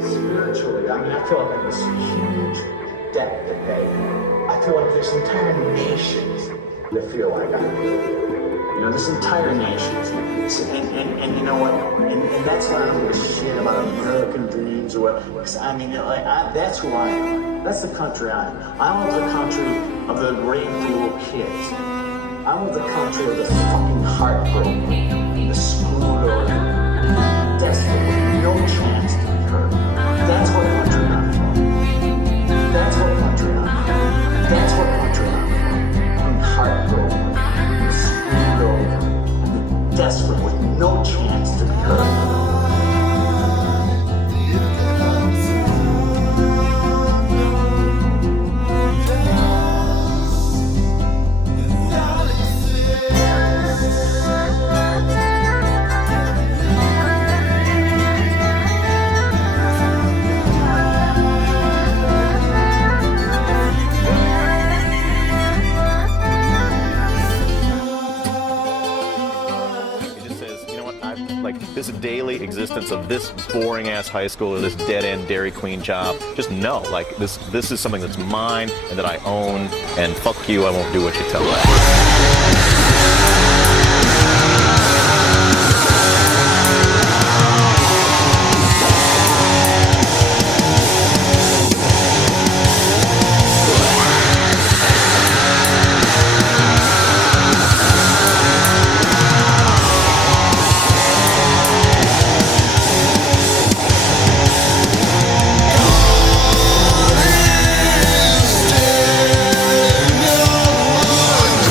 Spiritually, I mean, I feel like I have this huge debt to pay. I feel like there's entire nations that feel like I do. You know, this entire nations. And you know what? And that's why I don't give a shit about American dreams or what. Because I mean, like, that's who I am. That's the country I am. I love the country of the raped little kids. I love the country of the fucking heartbroken, the screwed over, desperate, with no chance to be heard. That's what country I'm from. That's what country I'm from. That's what country I'm from. I'm heartbroken, screwed over, desperate, with no chance to be heard. This daily existence of this boring ass high school or this dead end Dairy Queen job, just no, like this is something that's mine and that I own, and fuck you, I won't do what you tell me.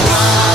Drive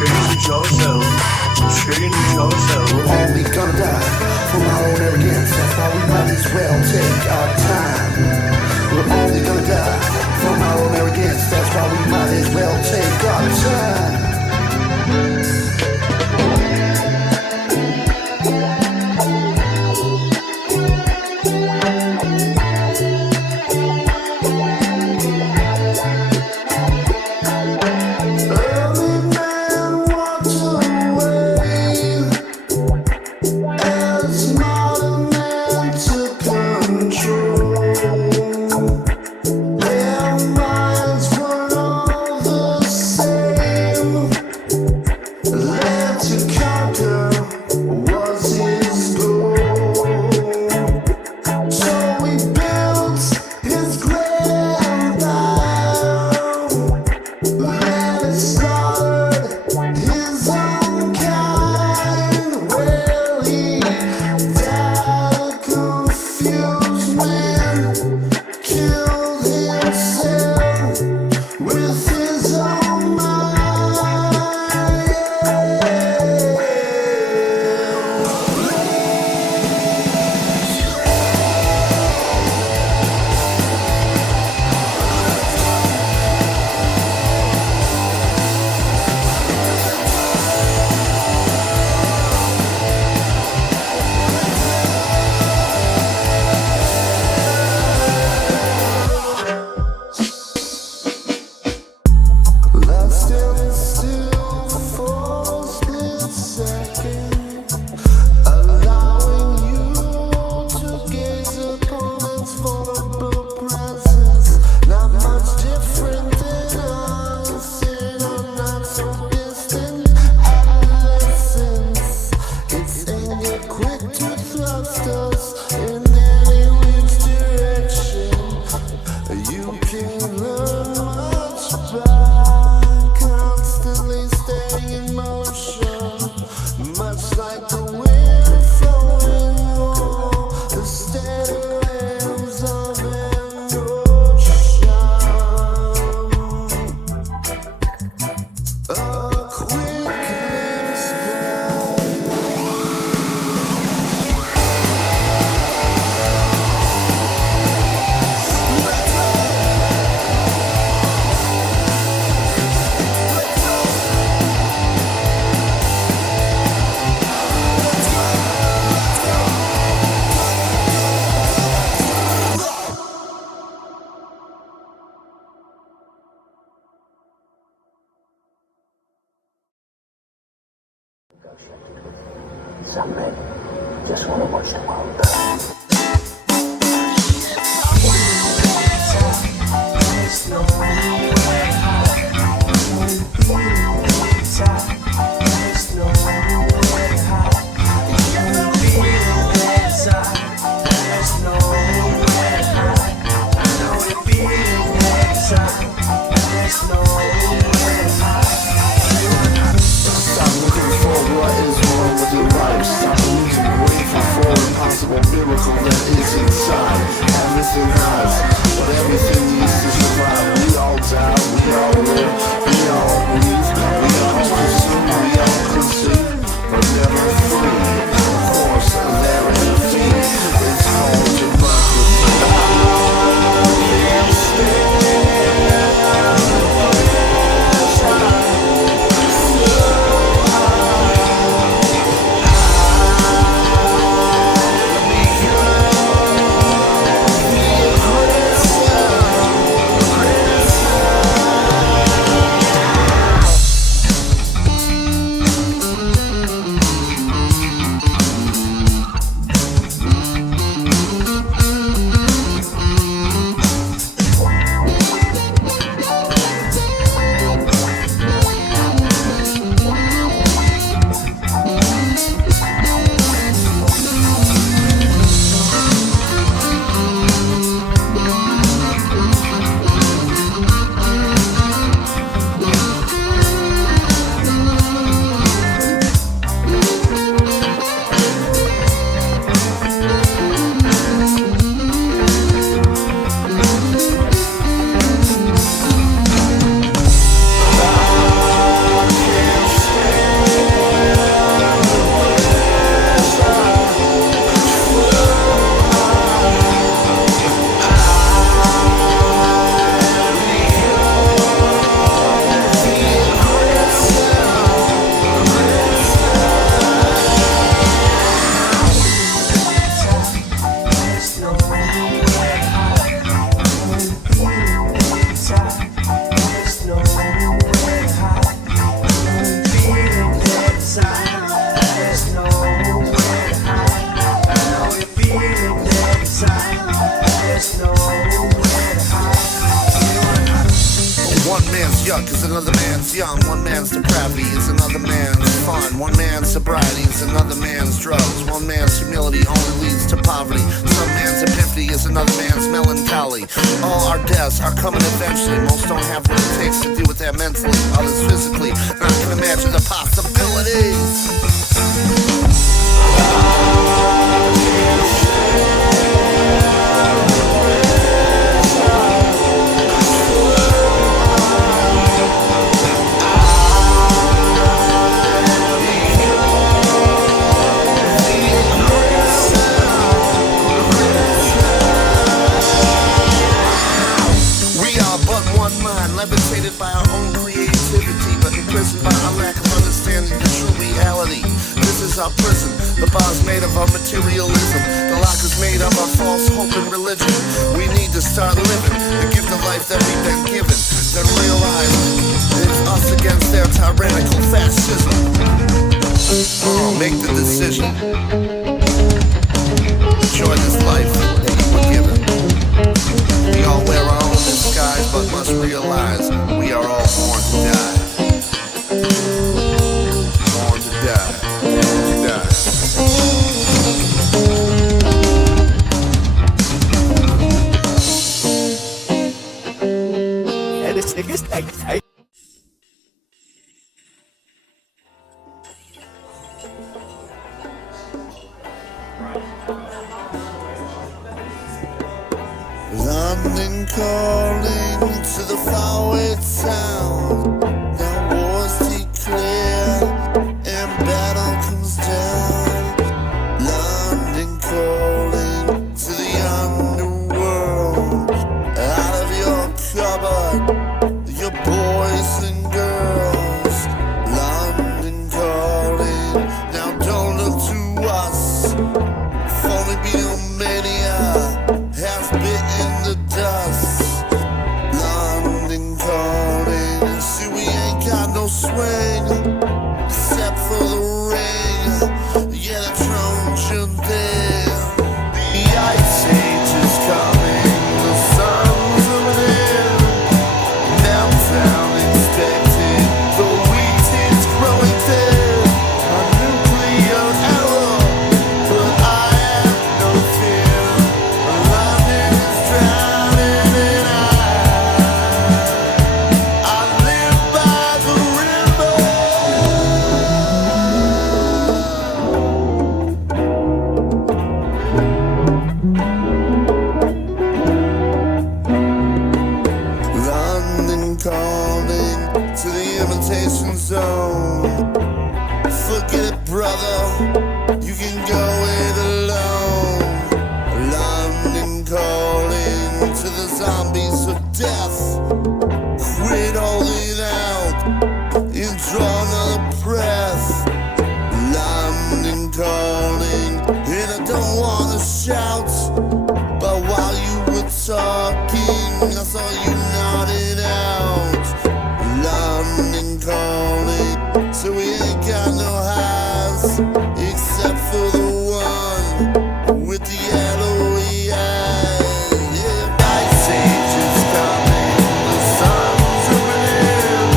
We're only gonna die from our own arrogance. That's why we might as well take our time. We're only gonna die from our own arrogance. That's why we might as well take our time. Some men just want to watch the world burn. Miracle that is inside. Everything has, but everything needs to survive. We all die, we all live, we all breathe, we all consume, we all conceive, but never free. Of course, they're empty. It's called democracy. man's humility only leads to poverty. Some man's epiphany is another man's melancholy. All our deaths are coming eventually. Most don't have what it takes to deal with that mentally, others physically. And I can imagine the possibilities. Levitated by our own creativity, but imprisoned by our lack of understanding the true reality. This is our prison. The bar's made of our materialism. The lock is made of our false hope and religion. We need to start living and give the life that we've been given. Then realize it's us against their tyrannical fascism. Make the decision. Enjoy this life that you were given. We all wear our own disguise, but must realize we are all born to die. Born to die. Born to die. Yeah, this nigga's tight. London calling to the faraway town. Now war's declared and battle comes down. London calling to the underworld. Out of your cupboard, your boys and girls. London calling, now don't look to us. Phony Beatlemania has bitten the dust. London calling, see we ain't got no swing except for the ring. Yeah, the Trojan there. The ice age is coming, the sun's zooming in. Meltdown expected, the wheat is growing thin. A nuclear error, but I have no fear. London is drowning and I live by the river. London calling to the imitation zone. Forget it, brother, you can go it alone. London calling to the zombies of death. Quit holding out and draw another breath. London calling, and I don't wanna shout, but while you were talking, I saw you nodded out. London calling, so we ain't got no highs, except for the one with the yellowy eyes. Yeah, ice age is coming, the sun's zooming in.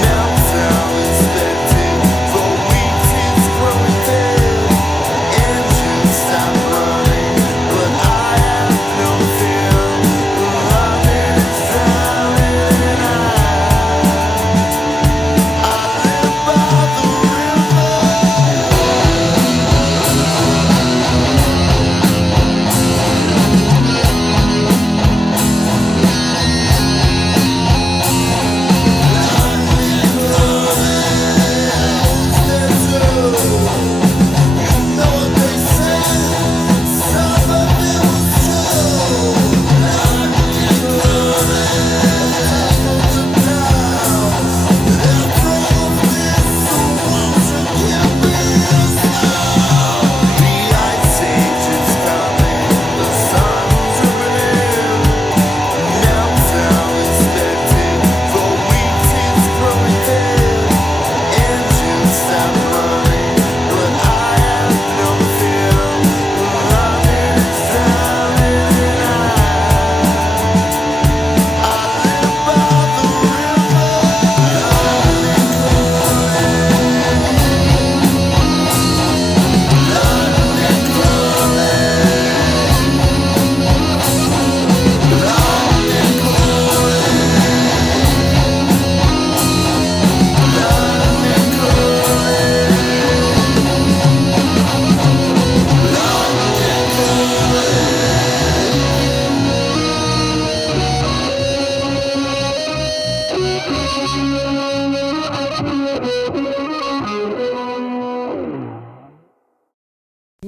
Meltdown expected.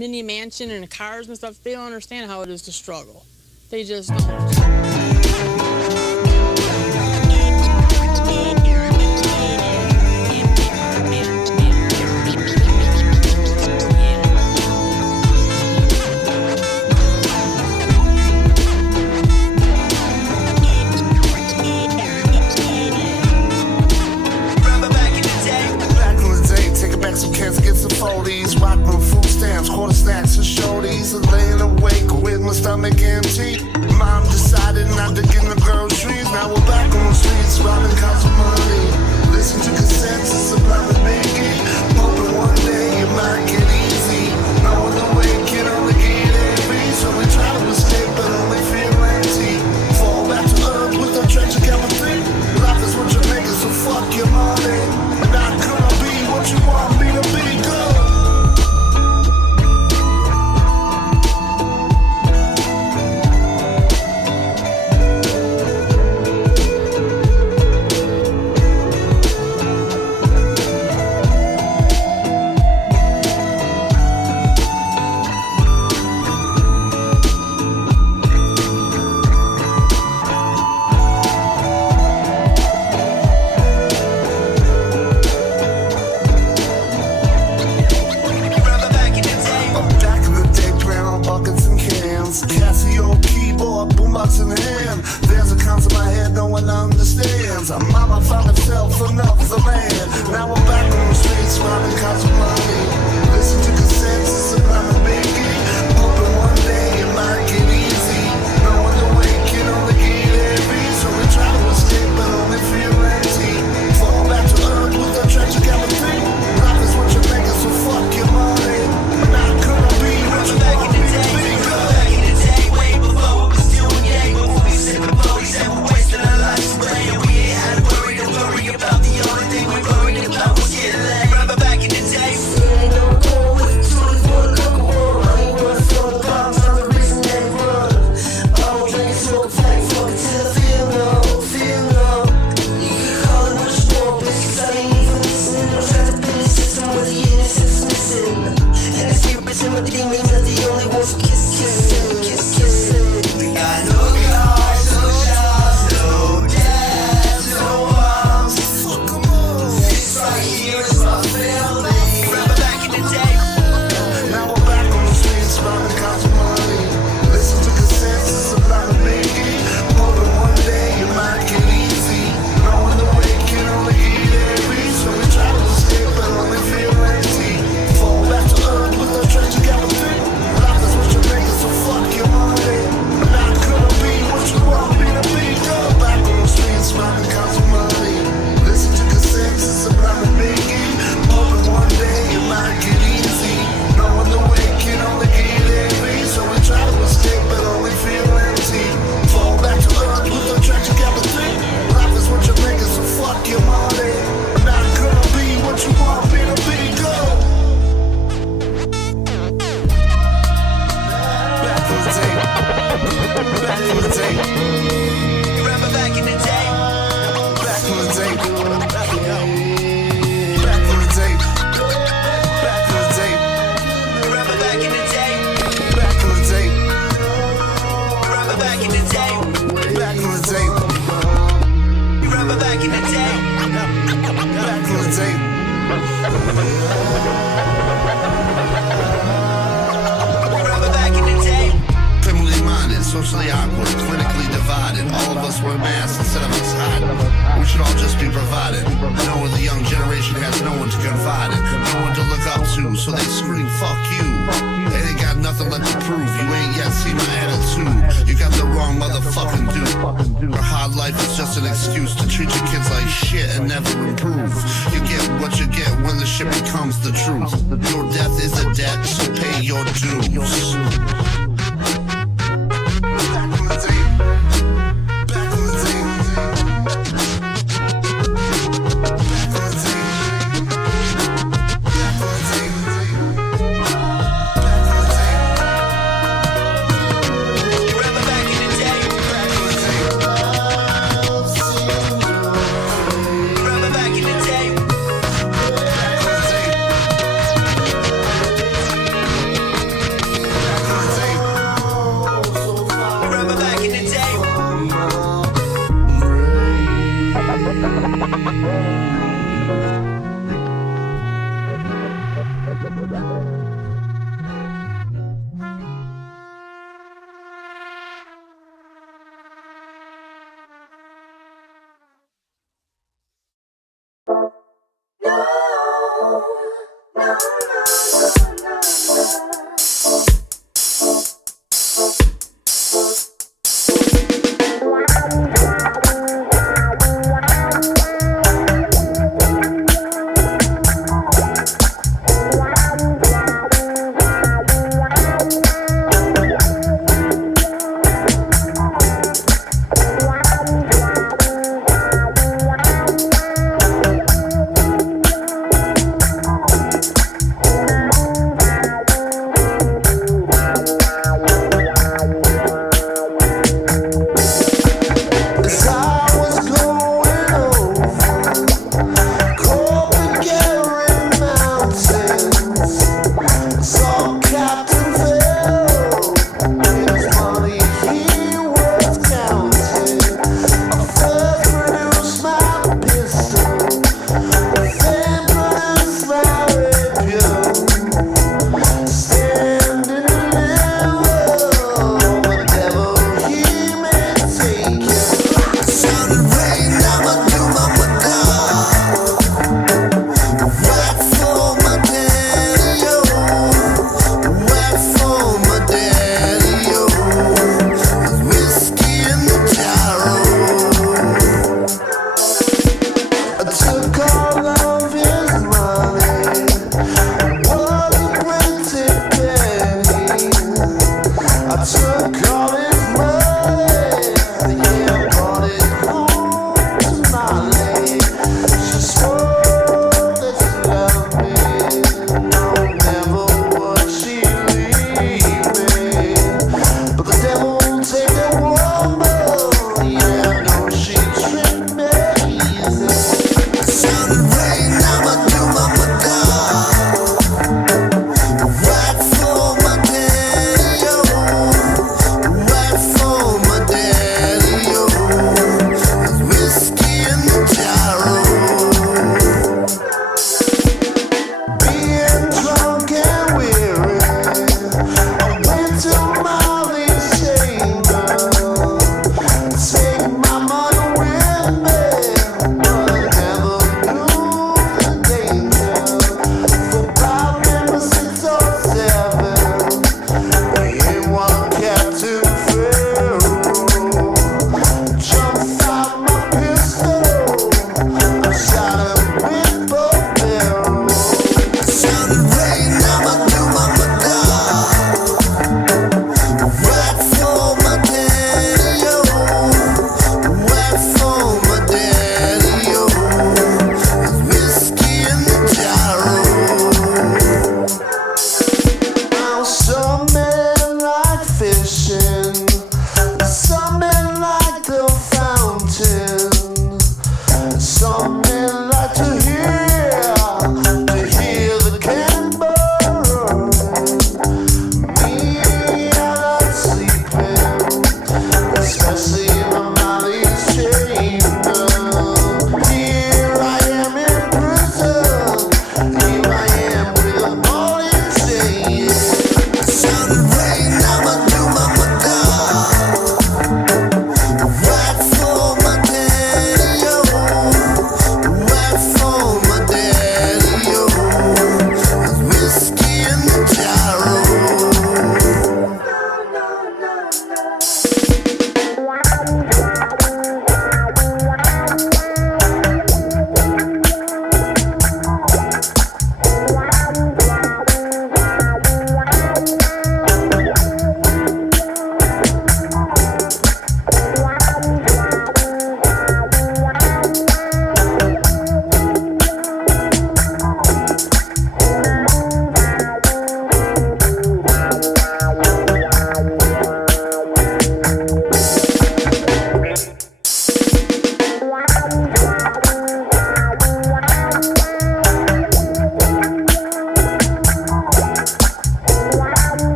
mini mansion and cars and stuff, they don't understand how it is to struggle. They just don't. Some cans get some 40s, rockin' food stamps, quarter snacks and shorties, and laying awake with my stomach empty. Mom decided not to get in the groceries. Now we're back on the streets, robbing cops for money. Listen to cassettes and sublime and biggie. Hoping one day it might get easy. No other way can only get heavy. So we try to escape but only feel empty. Fall back to earth with a treasure chemistry. Life is what you make it, so fuck your money. Not gonna be what you want me to be, good. Mama found herself another man. Now we're back on the streets, robbing cops for money. Listen to cassettes, it's a crime and biggie. Hoping one day it might get easy. No other way can only get heavy. So we try to escape but only feel empty. Fall back to earth with a treasure chemistry. Life is what you make it, so fuck your money. Not gonna be what you want me to be. Back in the day, way before we was doing yang. Before we said the police and we're wasting our lives away. We ain't had to worry about the only thing we worried about was getting laid. Remember back in the day? Ain't no going with the truth for a couple more. I ain't running for the bombs, I'm the reason they run. I don't drink and smoke a pack, fuck it till I feel numb. You can call it what you want, bitch, 'cause I ain't even listening. I'm trying to build a system where the innocence is missing. And the spirits and my demons are the only ones who kiss. We got no cars, no jobs, no dads, no moms. This right here is my family. Remember back in the day? Now we're back on the streets, robbing cops for money. Listen to cassettes, it's a lot of biggie. Hoping one day it might get easy. No other way can only get heavy. So we try to escape but only feel empty. Fall back to earth with a treasure chemistry. Life is what you make it, so fuck your money. Not gonna be what you want me to be. Go back on the streets, robbing cops for money. Listen to cassettes, it's a lot of biggie. Hoping one day it might get easy. No other way can only get heavy. So we try to escape but only feel empty. Fall back to earth with a treasure chemistry. Life is what you make it, so fuck your money. Not gonna be what you want me to be. Go. Back on the tape. Back on the tape. Remember back in the day? Back on the tape. Back on the tape. Back on the tape. Remember back in the day? Back on the tape. Remember back in the day? Back on the tape. Remember back in the day? Back on the tape. Remember back in the day? Criminally minded, socially awkward, clinically divided. All of us wear masks instead of us hiding. We should all just be provided. Knowing the young generation has no one to confide in, no one to look up to, so they scream, fuck you. They ain't got nothing left to prove. You ain't yet seen my attitude. You got the wrong motherfucking dude. Our hard life is just an excuse to treat your kids like shit and never improve. You get what you get when the shit becomes the truth. Your death is a debt, so pay your dues. Back on the tape. Back on the tape. Back on the tape. Back on the tape. Back on the tape. Remember back in the day? Back on the tape. Remember back in the day? Back on the tape.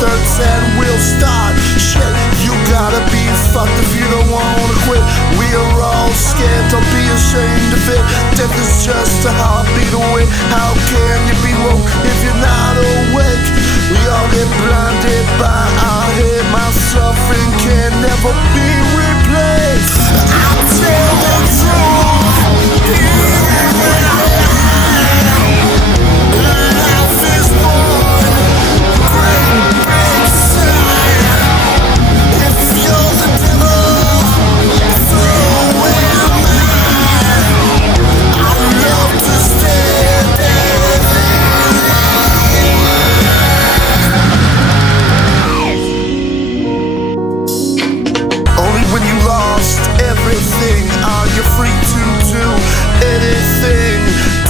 2/3 and we'll start. Shit, you gotta be fucked if you don't wanna quit. We're all scared, don't be ashamed of it. Death is just a heartbeat away. How can you be woke if you're not awake? We all get blinded by our head. My suffering can never be replaced. I tell the truth, even when I lie. Life is one great big sign. If you're the devil, so am I. I love to stare death in the Only when you lost everything are you free to do anything.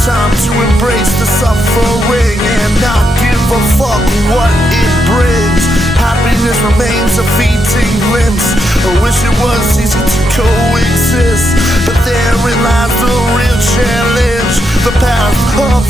Time to embrace the suffering and not give a fuck what it brings. Happiness remains a fleeting glimpse. I wish it was easy to coexist, but therein lies the real challenge. The path of